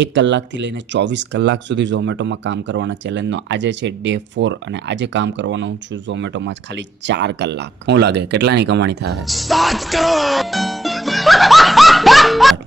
1 કલાકથી લઈને 24 કલાક સુધી ઝોમેટોમાં કામ કરવાના ચેલેન્જનો આજે છે ડે 4 અને આજે કામ કરવાનો હું છું ઝોમેટોમાં ખાલી 4 કલાક. શું લાગે કેટલાની કમાણી થાય? 7 કરોડ.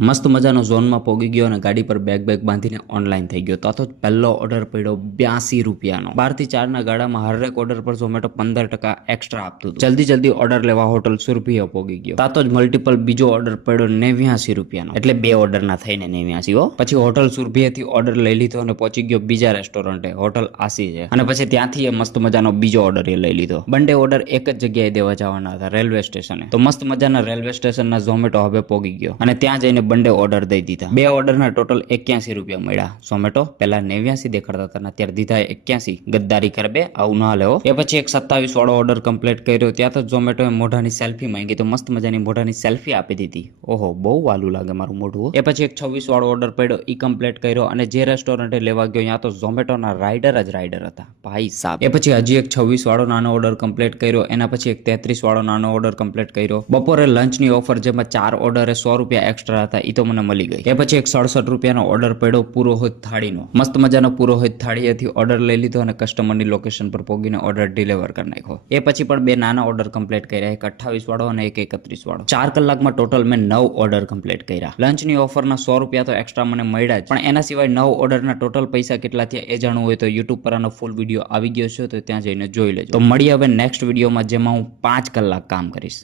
મસ્ત મજાનો ઝોનમાં પોગી ગયો અને ગાડી પર બેગ બાંધીને ઓનલાઈન થઈ ગયો. તો પહેલો ઓર્ડર પડ્યો 82 રૂપિયાનો. 12 થી 4 ના ગાડામાં હરેક ઓર્ડર પર ઝોમેટો 15% એક્સ્ટ્રા આપતું હતું. જલ્દી ઓર્ડર લેવા હોટલ સુરભીએ પોગી ગયો. તાતો જ મલ્ટિપલ બીજો ઓર્ડર પડ્યો 89 રૂપિયાનો. એટલે બે ઓર્ડર ના થઈને 89 હો. પછી હોટલ સુરભીએથી ઓર્ડર લઈ લીધો અને પહોંચી ગયો બીજા રેસ્ટોરન્ટે, હોટલ આસી છે. અને પછી ત્યાંથી એ મસ્ત મજાનો બીજો ઓર્ડર એ લઈ લીધો. બંને ઓર્ડર એક જ જગ્યાએ દેવા જવાના હતા, રેલવે સ્ટેશને. તો મસ્ત મજાના રેલવે સ્ટેશનના ઝોમેટો હવે પોગી ગયો અને ત્યાં જઈને બંને ઓર્ડર દઈ દીધા. બે ઓર્ડરના ટોટલ 81 રૂપિયા મળ્યા. ઝોમેટો પહેલા 89 દેખાડતા હતા અને અત્યારે દીધા 81. ગદ્દારી કરે બે, આવું ના લેવો. એ પછી એક 27 વાળો ઓર્ડર કમ્પ્લીટ કર્યો. ત્યાં તો ઝોમેટોએ મોઢાની સેલ્ફી માંગી તો મસ્ત મજાની મોઢાની સેલ્ફી આપી દીધી. ઓહો, બહુ વાલું લાગે મારું મોઢું. એ પછી એક 26 વાળો ઓર્ડર પડ્યો, ઈ કમ્પ્લીટ કર્યો અને જે રેસ્ટોરન્ટે લેવા ગયો ત્યાં તો ઝોમેટોના રાઇડર હતા ભાઈ સાહેબ. એ પછી હજી એક 26 વાળો નાનો ઓર્ડર કમ્પ્લીટ કર્યો. એના પછી એક 33 વાળો નાનો ઓર્ડર કમ્પ્લીટ કર્યો. બપોરે લંચની ઓફર જેમાં 4 ઓર્ડરે 100 રૂપિયા એક્સ્ટ્રા હતા, ઈ તો મને મળી ગઈ. એ પછી એક 67 રૂપિયાનો ઓર્ડર પડ્યો પુરોહિત થાળીનો. મસ્ત મજાનો પુરોહિત થાળીએથી ઓર્ડર લઈ લીધો અને કસ્ટમરની લોકેશન પર પહોંચીને ઓર્ડર ડિલિવર કરી નાખ્યો. એ પછી પણ બે નાના ઓર્ડર કમ્પ્લીટ કર્યા, એક 28 વાળો અને એક 31 વાળો. 4 કલાકમાં ટોટલ મેં 9 ઓર્ડર કમ્પ્લીટ કર્યા. લંચની ઓફરના 100 રૂપિયા તો એક્સ્ટ્રા મને મળ્યા જ, પણ એના સિવાય 9 ઓર્ડરના ટોટલ પૈસા કેટલા થયા એ જાણવું હોય તો યુટ્યુબ પર આનો ફૂલ વિડીયો આવી ગયો છે, તો ત્યાં જઈને જોઈ લેજો. તો મળીએ હવે નેક્સ્ટ વિડીયોમાં, જેમાં હું 5 કલાક કામ કરીશ.